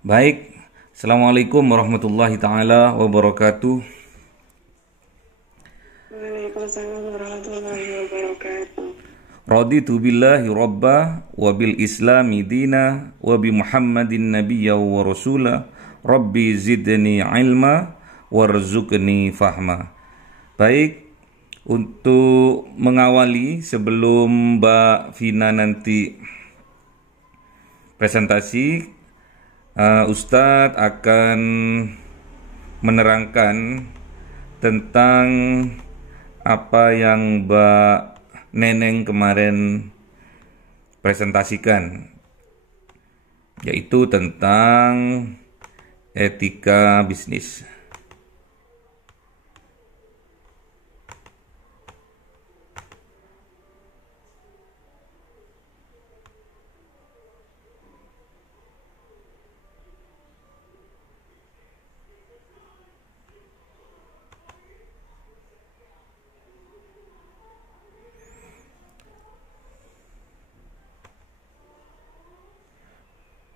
Baik, Assalamualaikum warahmatullahi taala wabarakatuh. Waalaikumsalam warahmatullahi wabarakatuh. Raditu billahi rabba wa bil islami dina wa bi Muhammadin nabiyya wa rasula. Rabbi zidni ilma warzuqni fahma. Baik, untuk mengawali sebelum Mbak Vina nanti presentasi, Ustadz akan menerangkan tentang apa yang Mbak Neneng kemarin presentasikan, yaitu tentang etika bisnis.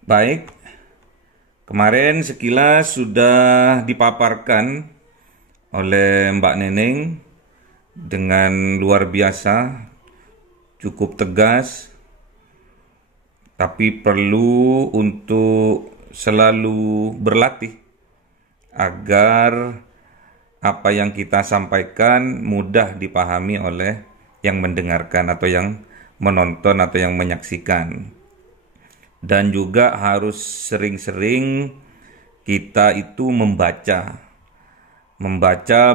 Baik, kemarin sekilas sudah dipaparkan oleh Mbak Neneng dengan luar biasa, cukup tegas, tapi perlu untuk selalu berlatih agar apa yang kita sampaikan mudah dipahami oleh yang mendengarkan atau yang menonton atau yang menyaksikan. Dan juga harus sering-sering kita itu membaca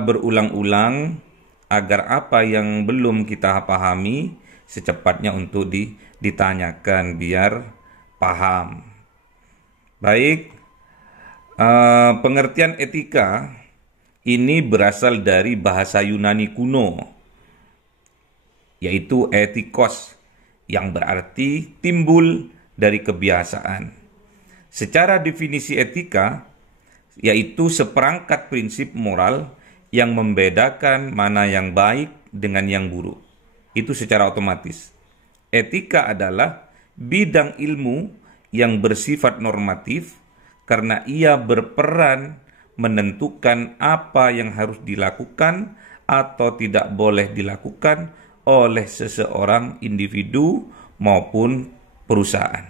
berulang-ulang agar apa yang belum kita pahami secepatnya untuk ditanyakan biar paham. Baik, pengertian etika ini berasal dari bahasa Yunani kuno, yaitu etikos, yang berarti timbul dari kebiasaan. Secara definisi etika, yaitu seperangkat prinsip moral yang membedakan mana yang baik dengan yang buruk. Itu secara otomatis. Etika adalah bidang ilmu yang bersifat normatif karena ia berperan menentukan apa yang harus dilakukan atau tidak boleh dilakukan oleh seseorang individu maupun perusahaan.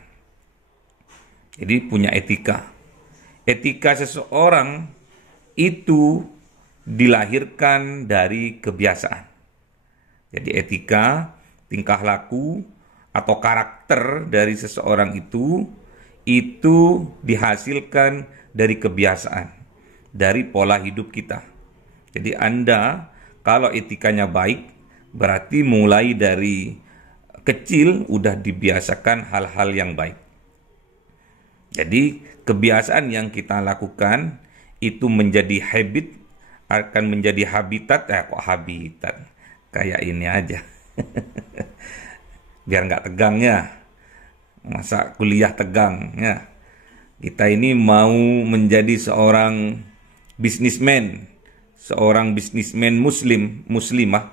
Jadi punya etika. Etika seseorang itu dilahirkan dari kebiasaan. Jadi etika, tingkah laku atau karakter dari seseorang itu dihasilkan dari kebiasaan, dari pola hidup kita. Jadi Anda kalau etikanya baik, berarti mulai dari kecil udah dibiasakan hal-hal yang baik. Jadi kebiasaan yang kita lakukan itu menjadi habit, akan menjadi habitat. Kok habitat? Kayak ini aja. Biar nggak tegang ya. Masa kuliah tegang ya. Kita ini mau menjadi seorang bisnismen muslimah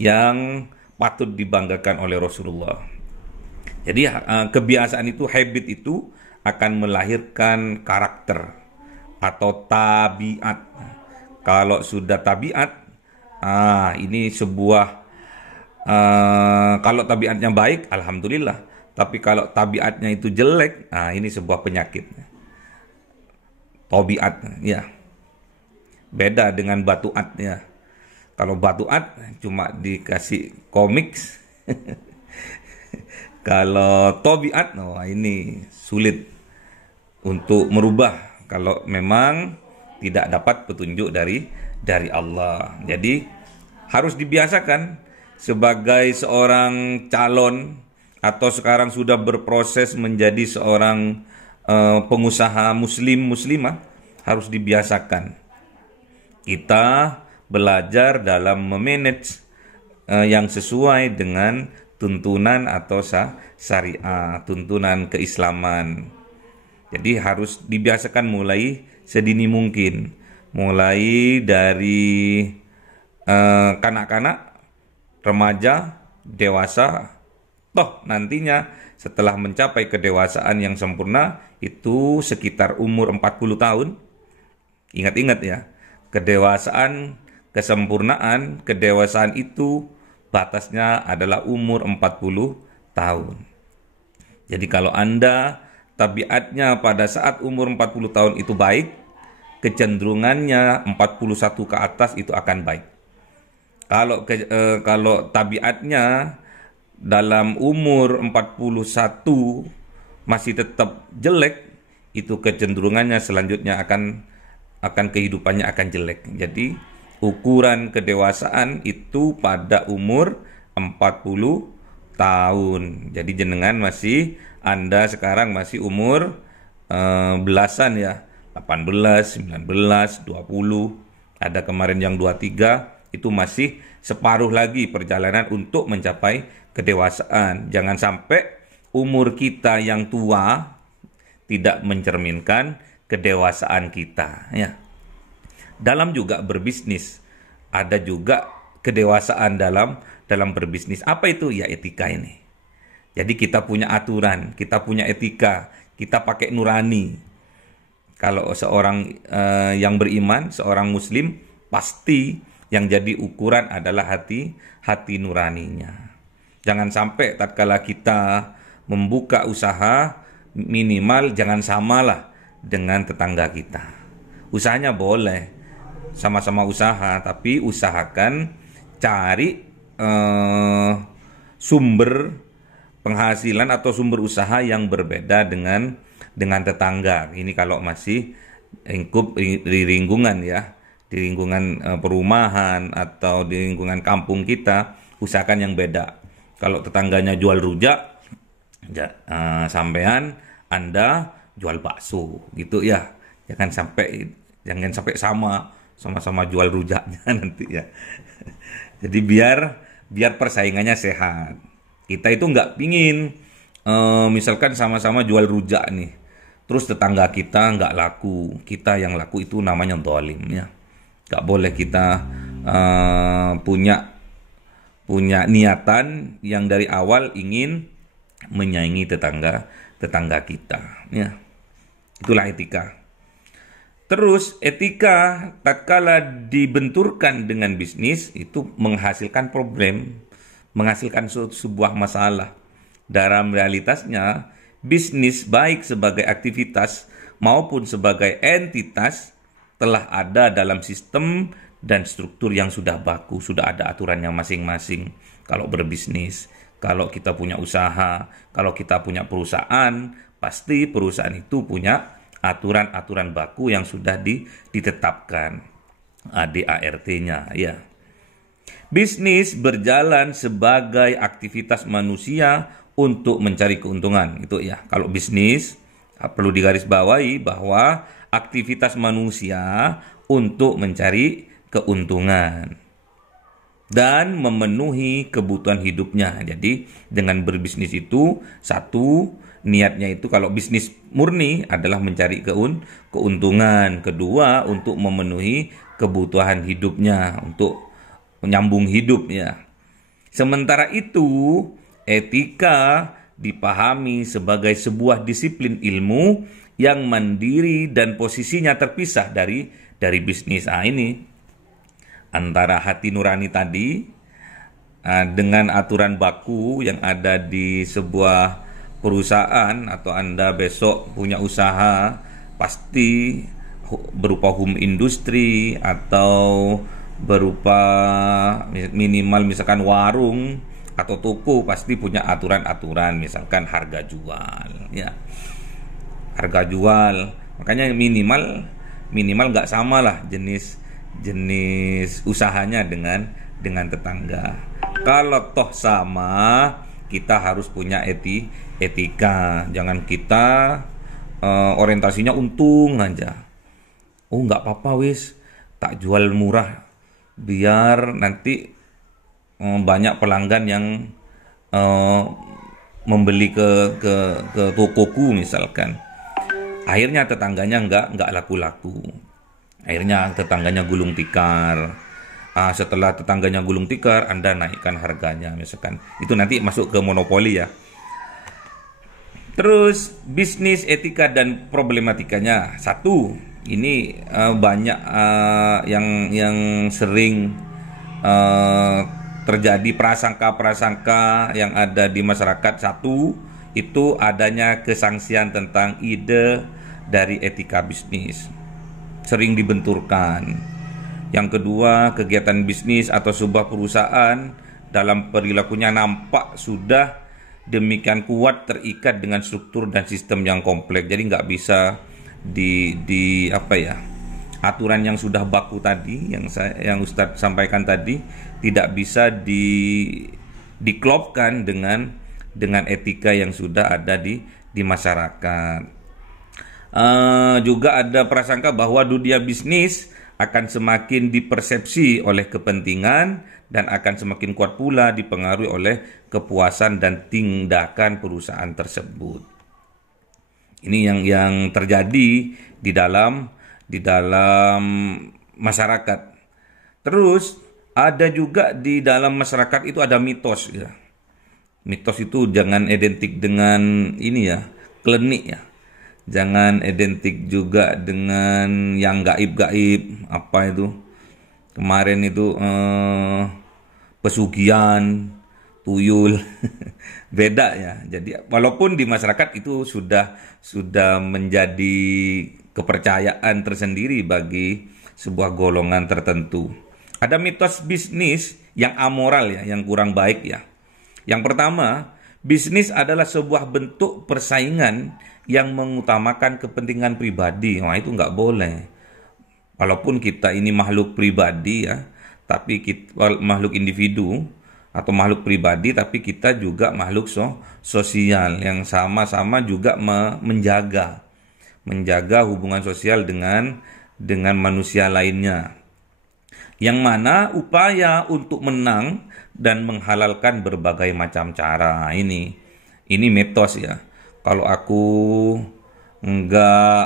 yang patut dibanggakan oleh Rasulullah. Jadi kebiasaan itu, habit itu akan melahirkan karakter atau tabiat. Kalau sudah tabiat, ini sebuah kalau tabiatnya baik, alhamdulillah. Tapi kalau tabiatnya itu jelek, ini sebuah penyakit. Tabiat, ya. Beda dengan batuat, ya. Kalau batuat cuma dikasih komik. Kalau tabiat, ini sulit untuk merubah kalau memang tidak dapat petunjuk dari Allah. Jadi harus dibiasakan sebagai seorang calon atau sekarang sudah berproses menjadi seorang pengusaha muslimah, harus dibiasakan. Kita belajar dalam memanage yang sesuai dengan tuntunan atau syariah, tuntunan keislaman. Jadi harus dibiasakan mulai sedini mungkin, mulai dari kanak-kanak, remaja, dewasa, Toh nantinya setelah mencapai kedewasaan yang sempurna itu sekitar umur 40 tahun. Ingat-ingat ya, kedewasaan, kesempurnaan, kedewasaan itu batasnya adalah umur 40 tahun. Jadi kalau Anda tabiatnya pada saat umur 40 tahun itu baik, kecenderungannya 41 ke atas itu akan baik. Kalau tabiatnya dalam umur 41 masih tetap jelek, itu kecenderungannya selanjutnya akan kehidupannya akan jelek. Jadi ukuran kedewasaan itu pada umur 40 tahun. Jadi jenengan Anda sekarang masih umur belasan ya, 18, 19, 20, ada kemarin yang 23, itu masih separuh lagi perjalanan untuk mencapai kedewasaan. Jangan sampai umur kita yang tua tidak mencerminkan kedewasaan kita ya. Dalam juga berbisnis ada juga kedewasaan dalam berbisnis. Apa itu? Ya etika ini. Jadi kita punya aturan, kita punya etika, kita pakai nurani. Kalau seorang yang beriman, seorang muslim, pasti yang jadi ukuran adalah hati nuraninya. Jangan sampai tatkala kita membuka usaha, minimal jangan samalah dengan tetangga kita. Usahanya boleh, sama-sama usaha, tapi usahakan cari sumber penghasilan atau sumber usaha yang berbeda dengan tetangga. Ini kalau masih lingkup di lingkungan ya, di lingkungan perumahan atau di lingkungan kampung kita, usahakan yang beda. Kalau tetangganya jual rujak, sampean Anda jual bakso gitu ya. Jangan sampai sama-sama jual rujaknya nanti ya. Jadi biar persaingannya sehat. Kita itu nggak pingin misalkan sama-sama jual rujak nih, terus tetangga kita nggak laku, kita yang laku, itu namanya zalim ya. Nggak boleh kita punya niatan yang dari awal ingin menyaingi tetangga kita ya. Itulah etika. Terus etika tatkala dibenturkan dengan bisnis itu menghasilkan problem, menghasilkan sebuah masalah. Dalam realitasnya, bisnis baik sebagai aktivitas maupun sebagai entitas telah ada dalam sistem dan struktur yang sudah baku, sudah ada aturannya masing-masing. Kalau berbisnis, kalau kita punya usaha, kalau kita punya perusahaan, pasti perusahaan itu punya aturan-aturan baku yang sudah ditetapkan, ADART-nya ya. Bisnis berjalan sebagai aktivitas manusia untuk mencari keuntungan. Itu ya, kalau bisnis perlu digarisbawahi bahwa aktivitas manusia untuk mencari keuntungan dan memenuhi kebutuhan hidupnya. Jadi dengan berbisnis itu, satu, niatnya itu kalau bisnis murni adalah mencari keuntungan. Kedua, untuk memenuhi kebutuhan hidupnya, untuk menyambung hidup ya. Sementara itu, etika dipahami sebagai sebuah disiplin ilmu yang mandiri dan posisinya terpisah dari bisnis. Ini antara hati nurani tadi dengan aturan baku yang ada di sebuah perusahaan, atau Anda besok punya usaha pasti berupa home industry atau berupa minimal misalkan warung atau toko, pasti punya aturan-aturan, misalkan harga jual ya. Harga jual, makanya minimal nggak sama lah jenis usahanya dengan tetangga. Kalau toh sama, kita harus punya etika. Jangan kita orientasinya untung aja. Oh nggak apa-apa wis, tak jual murah biar nanti banyak pelanggan yang membeli ke tokoku misalkan. Akhirnya tetangganya nggak laku-laku. Akhirnya tetangganya gulung tikar. Setelah tetangganya gulung tikar, Anda naikkan harganya misalkan. Itu nanti masuk ke monopoli ya. Terus bisnis etika dan problematikanya. Satu, ini banyak yang sering terjadi prasangka-prasangka yang ada di masyarakat. Satu, itu adanya kesangsian tentang ide dari etika bisnis. Sering dibenturkan. Yang kedua, kegiatan bisnis atau sebuah perusahaan dalam perilakunya nampak sudah demikian kuat terikat dengan struktur dan sistem yang kompleks. Jadi nggak bisa aturan yang sudah baku tadi, yang Ustadz sampaikan tadi, tidak bisa diklopkan dengan etika yang sudah ada di masyarakat. Juga ada prasangka bahwa dunia bisnis akan semakin dipersepsi oleh kepentingan dan akan semakin kuat pula dipengaruhi oleh kepuasan dan tindakan perusahaan tersebut. Ini yang terjadi di dalam masyarakat. Terus ada juga di dalam masyarakat itu ada mitos ya. Mitos itu jangan identik dengan ini ya, klinik ya. Jangan identik juga dengan yang gaib-gaib, apa itu kemarin itu pesugihan, tuyul. Beda ya. Jadi walaupun di masyarakat itu sudah menjadi kepercayaan tersendiri bagi sebuah golongan tertentu. Ada mitos bisnis yang amoral ya, yang kurang baik ya. Yang pertama, bisnis adalah sebuah bentuk persaingan yang mengutamakan kepentingan pribadi. Wah, itu nggak boleh. Walaupun kita ini makhluk pribadi ya, tapi kita makhluk individu atau makhluk pribadi, tapi kita juga makhluk sosial yang sama-sama juga menjaga hubungan sosial dengan manusia lainnya. Yang mana upaya untuk menang dan menghalalkan berbagai macam cara. Ini mitos ya. Kalau aku nggak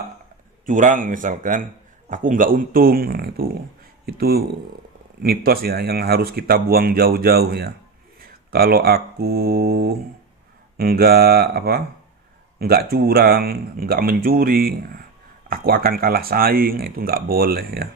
curang misalkan, aku nggak untung, itu mitos ya yang harus kita buang jauh-jauh ya. Kalau aku nggak curang, nggak mencuri, aku akan kalah saing, itu nggak boleh ya.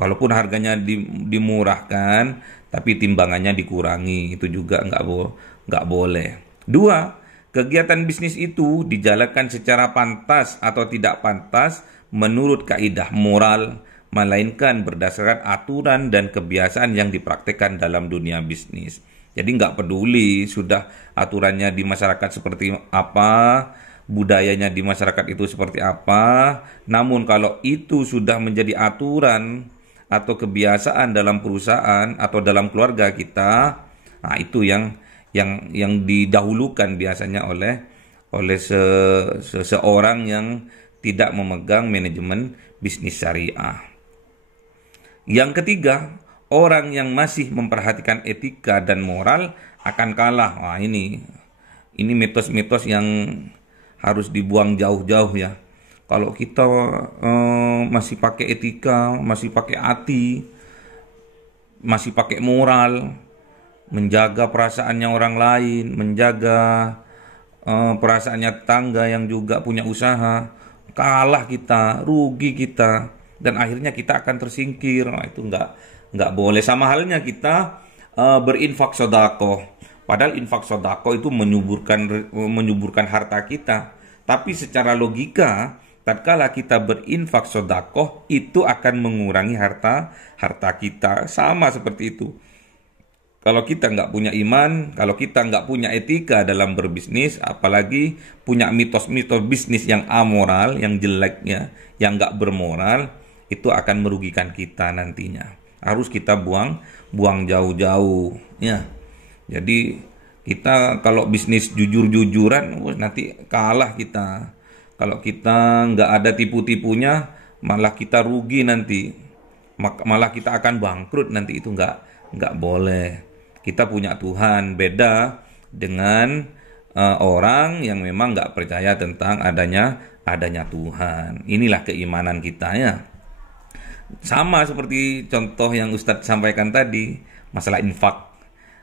Walaupun harganya dimurahkan, tapi timbangannya dikurangi, itu juga nggak boleh. Dua, kegiatan bisnis itu dijalankan secara pantas atau tidak pantas menurut kaidah moral, melainkan berdasarkan aturan dan kebiasaan yang dipraktikkan dalam dunia bisnis. Jadi nggak peduli sudah aturannya di masyarakat seperti apa, budayanya di masyarakat itu seperti apa, namun kalau itu sudah menjadi aturan atau kebiasaan dalam perusahaan atau dalam keluarga kita, nah itu yang didahulukan biasanya oleh seseorang yang tidak memegang manajemen bisnis syariah. Yang ketiga, orang yang masih memperhatikan etika dan moral akan kalah. Wah, ini mitos-mitos yang harus dibuang jauh-jauh ya. Kalau kita masih pakai etika, masih pakai hati, masih pakai moral, menjaga perasaannya orang lain, menjaga perasaannya tetangga yang juga punya usaha, kalah kita, rugi kita, dan akhirnya kita akan tersingkir. Nah, itu nggak boleh. Sama halnya kita berinfak sedekah. Padahal infak sedekah itu menyuburkan harta kita. Tapi secara logika, tatkala kita berinfak sedekah itu akan mengurangi harta kita. Sama seperti itu. Kalau kita nggak punya iman, kalau kita nggak punya etika dalam berbisnis, apalagi punya mitos-mitos bisnis yang amoral, yang jeleknya, yang nggak bermoral, itu akan merugikan kita nantinya. Harus kita buang jauh-jauh ya. Jadi kita kalau bisnis jujur-jujuran, nanti kalah kita. Kalau kita nggak ada tipu-tipunya, malah kita rugi nanti, malah kita akan bangkrut nanti. Itu nggak boleh. Kita punya Tuhan, beda dengan orang yang memang nggak percaya tentang adanya Tuhan. Inilah keimanan kita ya. Sama seperti contoh yang Ustadz sampaikan tadi, masalah infak.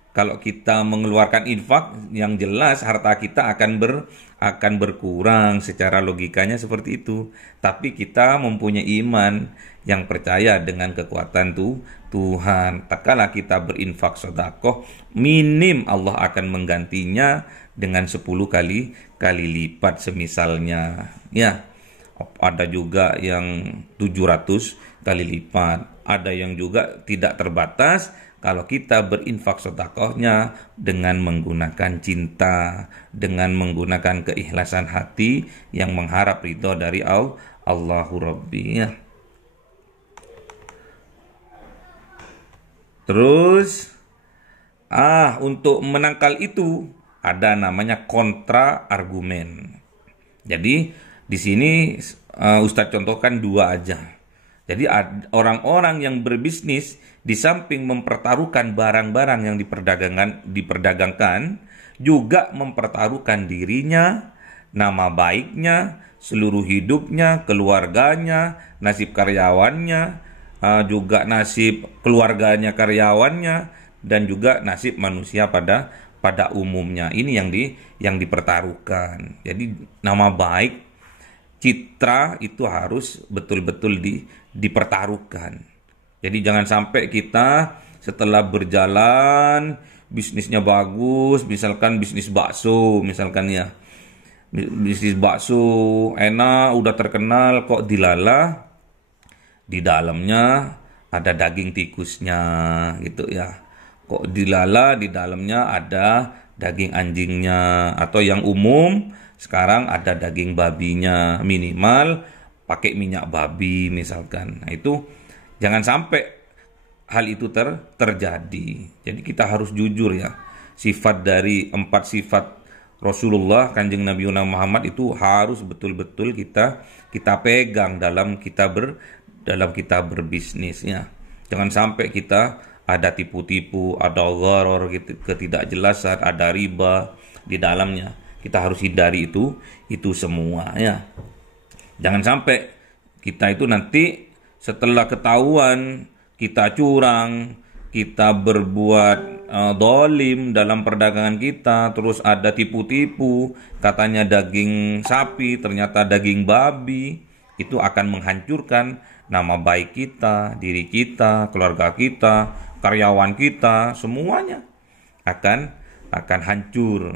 Kalau kita mengeluarkan infak, yang jelas harta kita akan berkurang, secara logikanya seperti itu. Tapi kita mempunyai iman yang percaya dengan kekuatan Tuhan. Tak kala kita berinfak sedekah, minim Allah akan menggantinya dengan 10 kali lipat semisalnya. Ya, ada juga yang 700 kali lipat. Ada yang juga tidak terbatas kalau kita berinfak sedekahnya dengan menggunakan cinta, dengan menggunakan keikhlasan hati yang mengharap ridho dari Allahu Rabbi. Ya. Terus, untuk menangkal itu ada namanya kontra argumen. Jadi di sini Ustadz contohkan 2 aja. Jadi orang-orang yang berbisnis di samping mempertaruhkan barang-barang yang diperdagangkan, juga mempertaruhkan dirinya, nama baiknya, seluruh hidupnya, keluarganya, nasib karyawannya, juga nasib keluarganya karyawannya, dan juga nasib manusia pada umumnya. Ini yang dipertaruhkan. Jadi nama baik, citra itu harus betul-betul dipertaruhkan. Jadi jangan sampai kita setelah berjalan bisnisnya bagus, misalkan bisnis bakso, misalkan ya. Bisnis bakso enak, udah terkenal, kok dilala di dalamnya ada daging tikusnya gitu ya. Kok dilala di dalamnya ada daging anjingnya, atau yang umum sekarang ada daging babinya, minimal pakai minyak babi misalkan. Nah, itu jangan sampai hal itu terjadi. Jadi kita harus jujur ya. Sifat dari 4 sifat Rasulullah Kanjeng Nabi Muhammad itu harus betul-betul kita pegang dalam kita berbisnis ya. Jangan sampai kita ada tipu-tipu, ada gharar, ketidakjelasan, ada riba di dalamnya. Kita harus hindari itu semua ya. Jangan sampai kita itu nanti setelah ketahuan kita curang, kita berbuat dolim dalam perdagangan kita, terus ada tipu-tipu, katanya daging sapi, ternyata daging babi, itu akan menghancurkan nama baik kita, diri kita, keluarga kita, karyawan kita, semuanya akan hancur.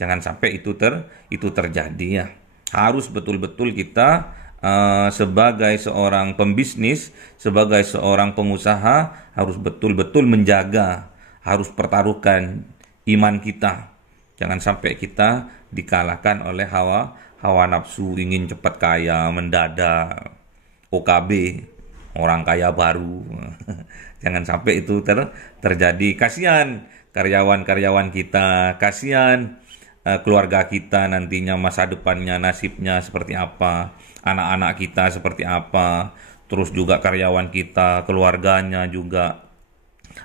Jangan sampai itu terjadi ya. Harus betul-betul kita sebagai seorang pembisnis, sebagai seorang pengusaha harus betul-betul menjaga, harus pertaruhkan iman kita. Jangan sampai kita dikalahkan oleh hawa nafsu, ingin cepat kaya mendadak, OKB, orang kaya baru. Jangan sampai itu terjadi. Kasihan karyawan-karyawan kita, kasihan keluarga kita nantinya, masa depannya, nasibnya seperti apa, anak-anak kita seperti apa, terus juga karyawan kita, keluarganya juga,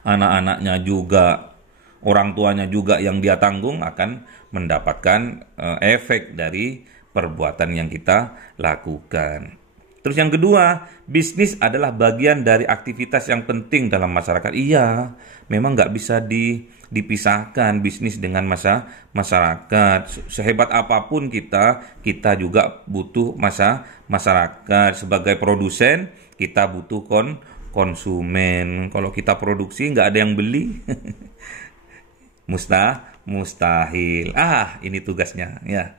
anak-anaknya juga, orang tuanya juga yang dia tanggung akan mendapatkan efek dari perbuatan yang kita lakukan. Terus yang kedua, bisnis adalah bagian dari aktivitas yang penting dalam masyarakat. Iya, memang nggak bisa dipisahkan bisnis dengan masyarakat. Sehebat apapun kita juga butuh masyarakat. Sebagai produsen, kita butuh konsumen. Kalau kita produksi nggak ada yang beli, mustahil. Ini tugasnya ya.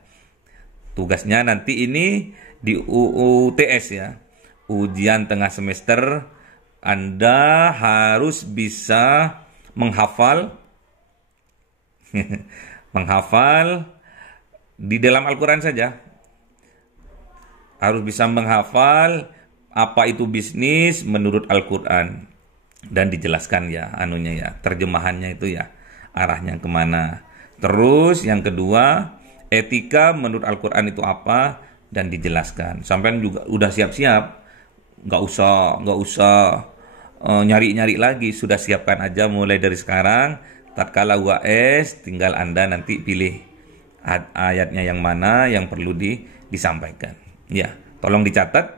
Tugasnya nanti ini di UTS ya, ujian tengah semester, Anda harus bisa menghafal di dalam Al-Quran saja. Harus bisa menghafal apa itu bisnis menurut Al-Quran, dan dijelaskan ya terjemahannya itu ya, arahnya kemana. Terus yang kedua, etika menurut Al-Quran itu apa, dan dijelaskan. Sampai juga udah siap-siap, nggak usah nyari-nyari lagi, sudah siapkan aja mulai dari sekarang. Tatkala UAS, tinggal Anda nanti pilih ayatnya yang mana yang perlu disampaikan. Ya, tolong dicatat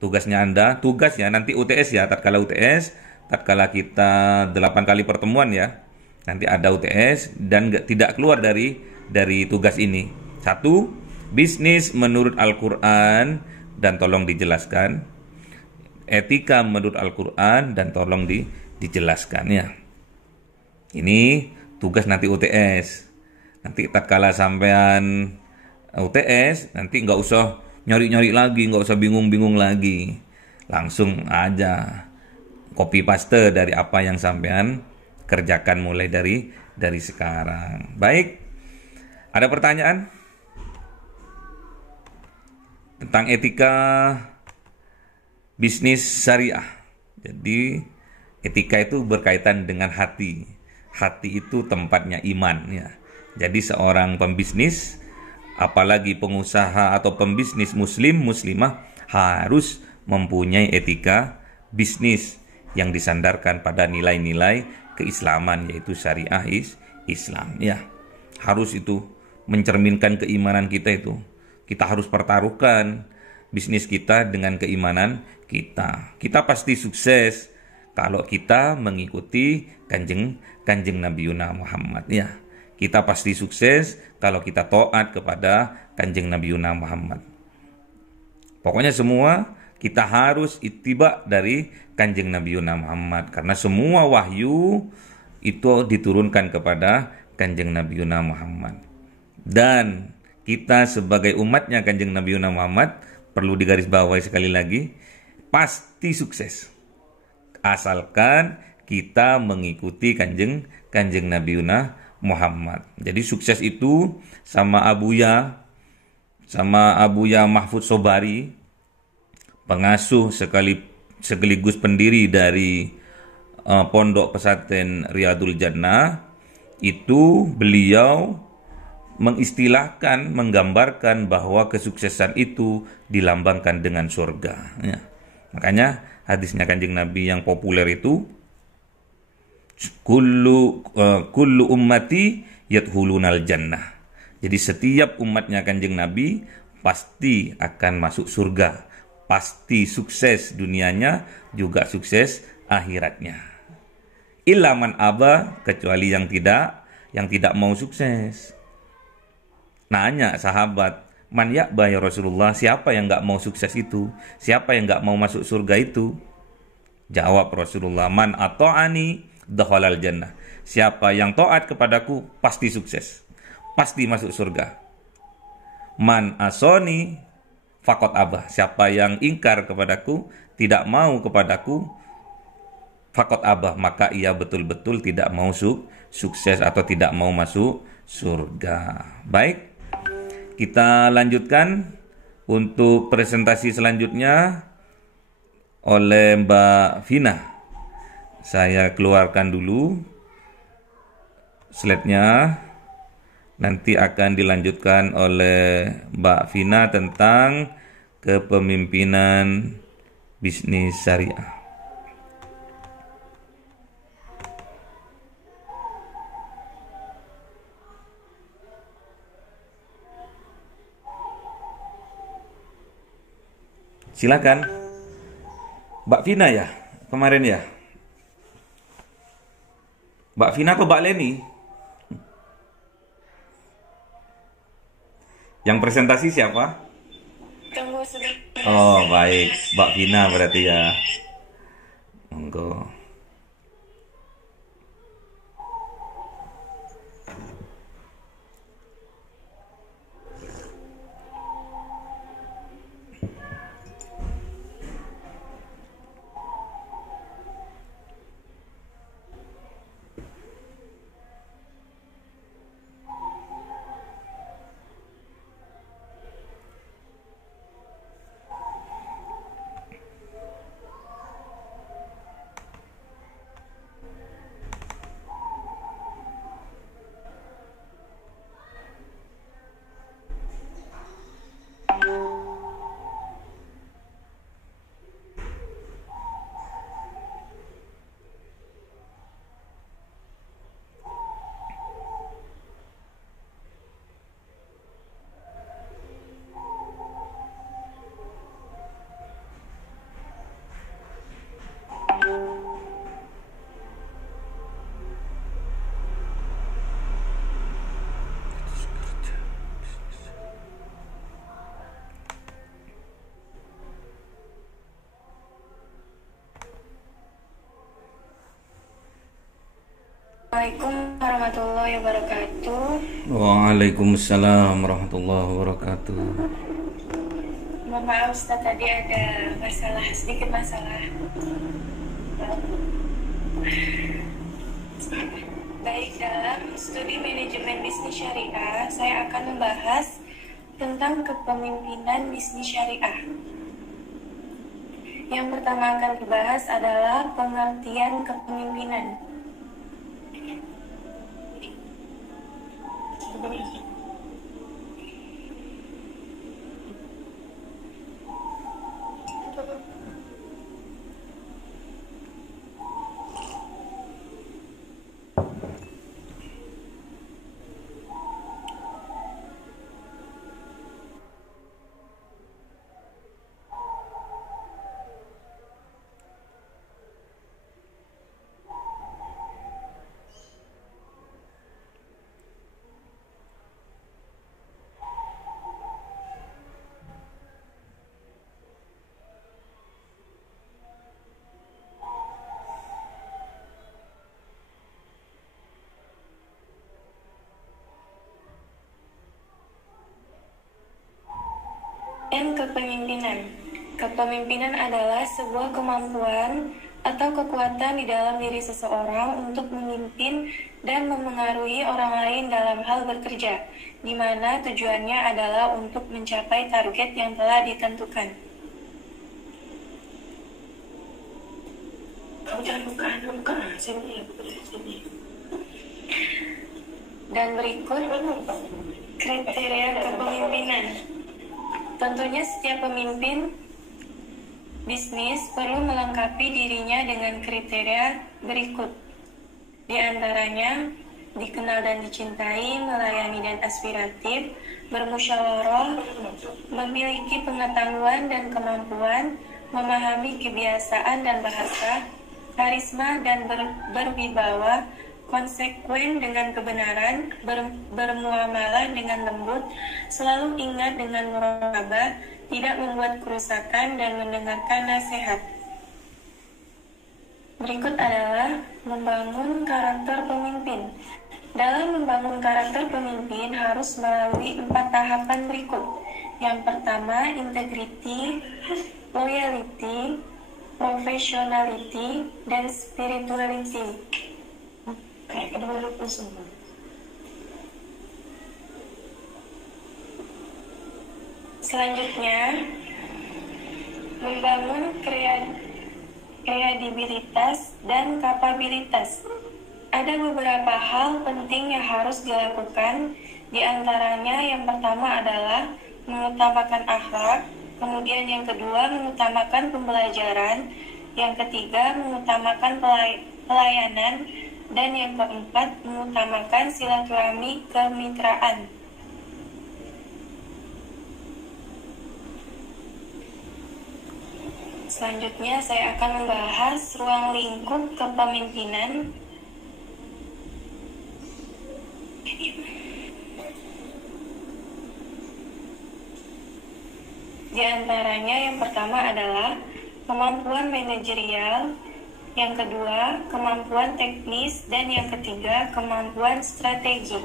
Tugasnya Anda, tugas ya, nanti UTS ya, tatkala UTS, tatkala kita 8 kali pertemuan ya, nanti ada UTS dan tidak keluar dari tugas ini. Satu, bisnis menurut Al-Quran dan tolong dijelaskan. Etika menurut Al-Quran dan tolong dijelaskan ya. Ini tugas nanti UTS. Nanti tatkala sampean UTS, nanti nggak usah nyari-nyari lagi, nggak usah bingung-bingung lagi. Langsung aja copy paste dari apa yang sampean kerjakan mulai dari sekarang. Baik, ada pertanyaan tentang etika bisnis syariah. Jadi etika itu berkaitan dengan hati. Hati itu tempatnya iman ya. Jadi seorang pembisnis, apalagi pengusaha atau pembisnis muslim muslimah, harus mempunyai etika bisnis yang disandarkan pada nilai-nilai keislaman, yaitu syariah Islam ya. Harus itu mencerminkan keimanan kita itu. Kita harus pertaruhkan bisnis kita dengan keimanan kita. Kita pasti sukses kalau kita mengikuti kanjeng Nabi Muhammad ya. Kita pasti sukses kalau kita taat kepada kanjeng Nabi Muhammad. Pokoknya semua kita harus ittiba dari kanjeng Nabi Muhammad, karena semua wahyu itu diturunkan kepada kanjeng Nabi Muhammad. Dan kita sebagai umatnya kanjeng Nabi Muhammad, perlu digarisbawahi sekali lagi, pasti sukses asalkan kita mengikuti kanjeng Nabi Muhammad. Jadi sukses itu sama Abuya Mahfud Sobari, pengasuh sekaligus pendiri dari Pondok Pesantren Riyadul Jannah, itu beliau mengistilahkan, menggambarkan bahwa kesuksesan itu dilambangkan dengan surga ya. Makanya hadisnya kanjeng Nabi yang populer itu, kullu ummati yadkhulunal jannah. Jadi setiap umatnya kanjeng Nabi pasti akan masuk surga, pasti sukses dunianya juga sukses akhiratnya. Illa man aba, kecuali yang tidak mau sukses. Nanya sahabat, man ya'ba ya Rasulullah, siapa yang nggak mau sukses itu? Siapa yang nggak mau masuk surga itu? Jawab Rasulullah, man ata'ani dakhalal jannah. Siapa yang taat kepadaku pasti sukses, pasti masuk surga. Man asoni faqad abah. Siapa yang ingkar kepadaku, tidak mau kepadaku, faqad abah, maka ia betul-betul tidak mau sukses atau tidak mau masuk surga. Baik, kita lanjutkan untuk presentasi selanjutnya oleh Mbak Vina. Saya keluarkan dulu slide-nya. Nanti akan dilanjutkan oleh Mbak Vina tentang kepemimpinan bisnis syariah. Silakan. Mbak Vina ya, kemarin ya. Mbak Vina atau Mbak Leni? Yang presentasi siapa? Tunggu sebentar. Oh, baik. Mbak Vina berarti ya. Monggo. Assalamualaikum warahmatullahi wabarakatuh. Waalaikumsalam warahmatullahi wabarakatuh. Mohon maaf Ustaz, tadi ada sedikit masalah. Baik, dalam studi manajemen bisnis syariah, saya akan membahas tentang kepemimpinan bisnis syariah. Yang pertama akan dibahas adalah pengertian kepemimpinan. Dan kepemimpinan. Kepemimpinan adalah sebuah kemampuan atau kekuatan di dalam diri seseorang untuk memimpin dan memengaruhi orang lain dalam hal bekerja, di mana tujuannya adalah untuk mencapai target yang telah ditentukan. Dan berikut kriteria kepemimpinan. Tentunya setiap pemimpin bisnis perlu melengkapi dirinya dengan kriteria berikut. Di antaranya, dikenal dan dicintai, melayani dan aspiratif, bermusyawarah, memiliki pengetahuan dan kemampuan, memahami kebiasaan dan bahasa, karisma dan berwibawa, konsekuen dengan kebenaran, bermuamalah dengan lembut, selalu ingat dengan muraqabah, tidak membuat kerusakan dan mendengarkan nasihat. Berikut adalah membangun karakter pemimpin. Dalam membangun karakter pemimpin harus melalui 4 tahapan berikut. Yang pertama, integrity, loyalty, professionality, dan spirituality. Selanjutnya, membangun kredibilitas dan kapabilitas. Ada beberapa hal penting yang harus dilakukan, di antaranya yang pertama adalah mengutamakan akhlak, kemudian yang kedua mengutamakan pembelajaran, yang ketiga mengutamakan pelayanan, dan yang keempat mengutamakan silaturahmi kemitraan. Selanjutnya saya akan membahas ruang lingkup kepemimpinan. Di antaranya yang pertama adalah kemampuan manajerial, yang kedua kemampuan teknis, dan yang ketiga kemampuan strategi.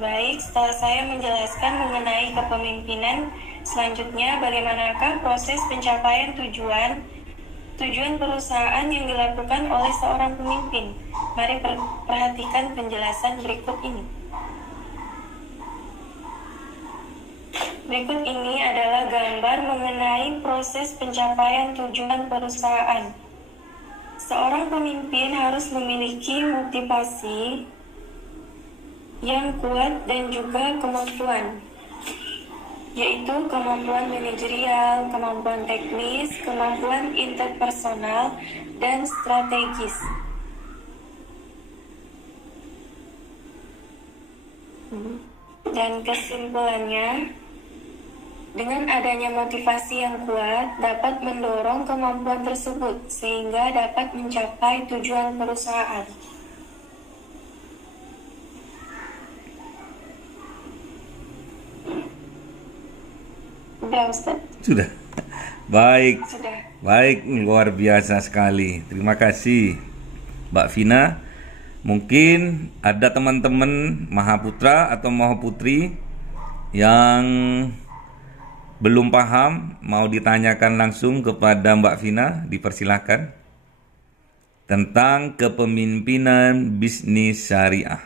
Baik, setelah saya menjelaskan mengenai kepemimpinan, selanjutnya bagaimanakah proses pencapaian tujuan perusahaan yang dilakukan oleh seorang pemimpin. Mari perhatikan penjelasan berikut ini. Berikut ini adalah gambar mengenai proses pencapaian tujuan perusahaan. Seorang pemimpin harus memiliki motivasi yang kuat dan juga kemampuan, yaitu kemampuan manajerial, kemampuan teknis, kemampuan interpersonal, dan strategis. Dan kesimpulannya, dengan adanya motivasi yang kuat dapat mendorong kemampuan tersebut sehingga dapat mencapai tujuan perusahaan. Sudah, Ustaz? Sudah. Baik. Sudah. Baik, luar biasa sekali. Terima kasih. Mbak Vina, mungkin ada teman-teman Mahaputra atau Mahaputri yang belum paham, mau ditanyakan langsung kepada Mbak Vina, dipersilakan, tentang kepemimpinan bisnis syariah.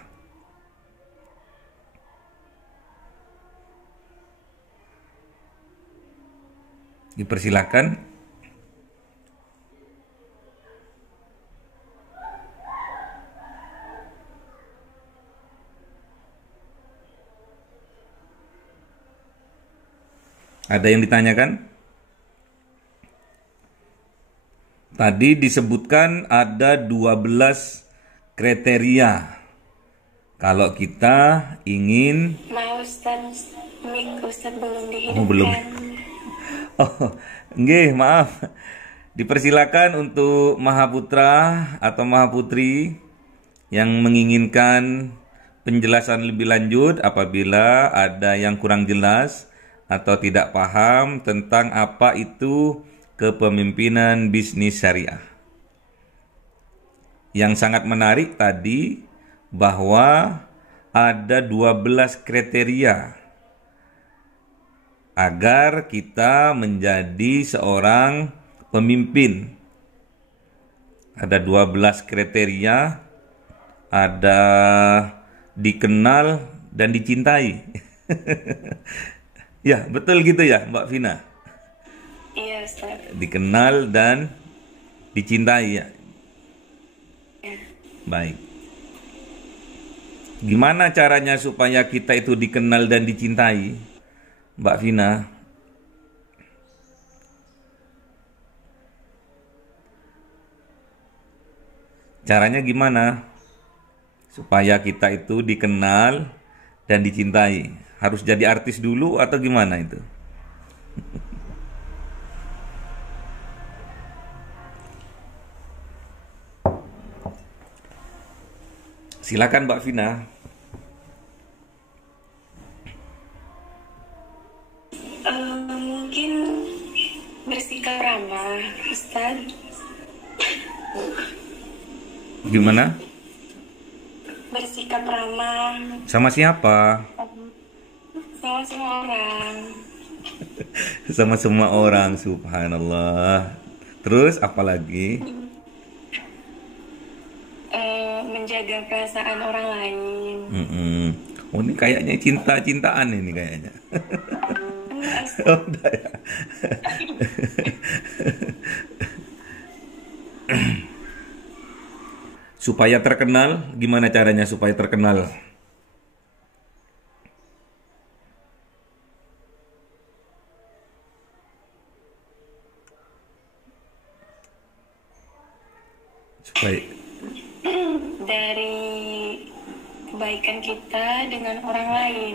Dipersilakan. Ada yang ditanyakan? Tadi disebutkan ada 12 kriteria. Kalau kita ingin... Ustaz, Ustaz belum dihidupkan. Oh, belum. Oh, nggih, maaf. Dipersilakan untuk Mahaputra atau Mahaputri yang menginginkan penjelasan lebih lanjut apabila ada yang kurang jelas atau tidak paham tentang apa itu kepemimpinan bisnis syariah. Yang sangat menarik tadi bahwa ada 12 kriteria agar kita menjadi seorang pemimpin. Ada 12 kriteria, ada dikenal dan dicintai. Ya, betul gitu ya, Mbak Vina? Iya, Ustaz. Dikenal dan dicintai ya. Ya. Baik. Gimana caranya supaya kita itu dikenal dan dicintai, Mbak Vina? Caranya gimana supaya kita itu dikenal dan dicintai? Harus jadi artis dulu atau gimana itu? Silakan Mbak Vina. Mungkin bersikap ramah, Ustaz. Gimana? Bersikap ramah Sama siapa? sama semua orang. Sama semua orang, subhanallah. Terus apa lagi? Menjaga perasaan orang lain. Oh, ini kayaknya cinta-cintaan ini kayaknya. Oh, udah ya. Supaya terkenal, gimana caranya supaya terkenal? Supaya Dari kebaikan kita dengan orang lain.